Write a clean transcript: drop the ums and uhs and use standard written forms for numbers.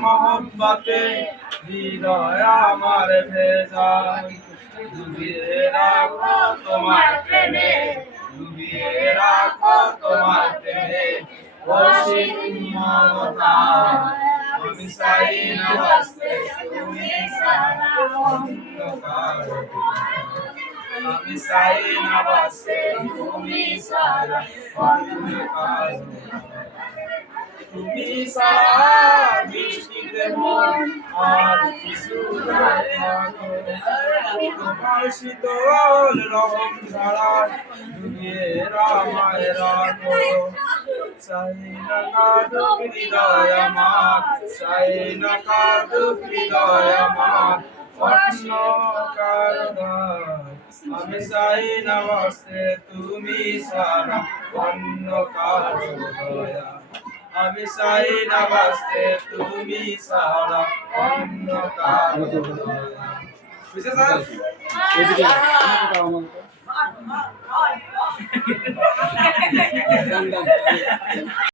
মোহব্বতে হৃদয় আমার ভেজা ডুবিয়ে রাখো তোমার প্রেমে ডুবিয়ে রাখো তোমার প্রেমে অসীম মমতা আমি চাই না বাঁচতে তুমি ছাড়া অন্য কারো আমি চাই না বাঁচতে তুমি ছাড়া অন্য কারো তুমি ছাড়া বৃষ্টিতে মন আর কিছু তোমার শীতল রহম ছাড়া ডুবিয়ে রামায় রাখো চাই না কাঁদুক হৃদয় আমার চাই না কাঁদুক হৃদয় আমার অন্য কারো আমি চাই না বাঁচতে তুমি ছাড়া অন্য কারো দয়া আমি চাই না বাঁচতে তুমি ছাড়া অন্য কারো দয়া বুঝছে স্যার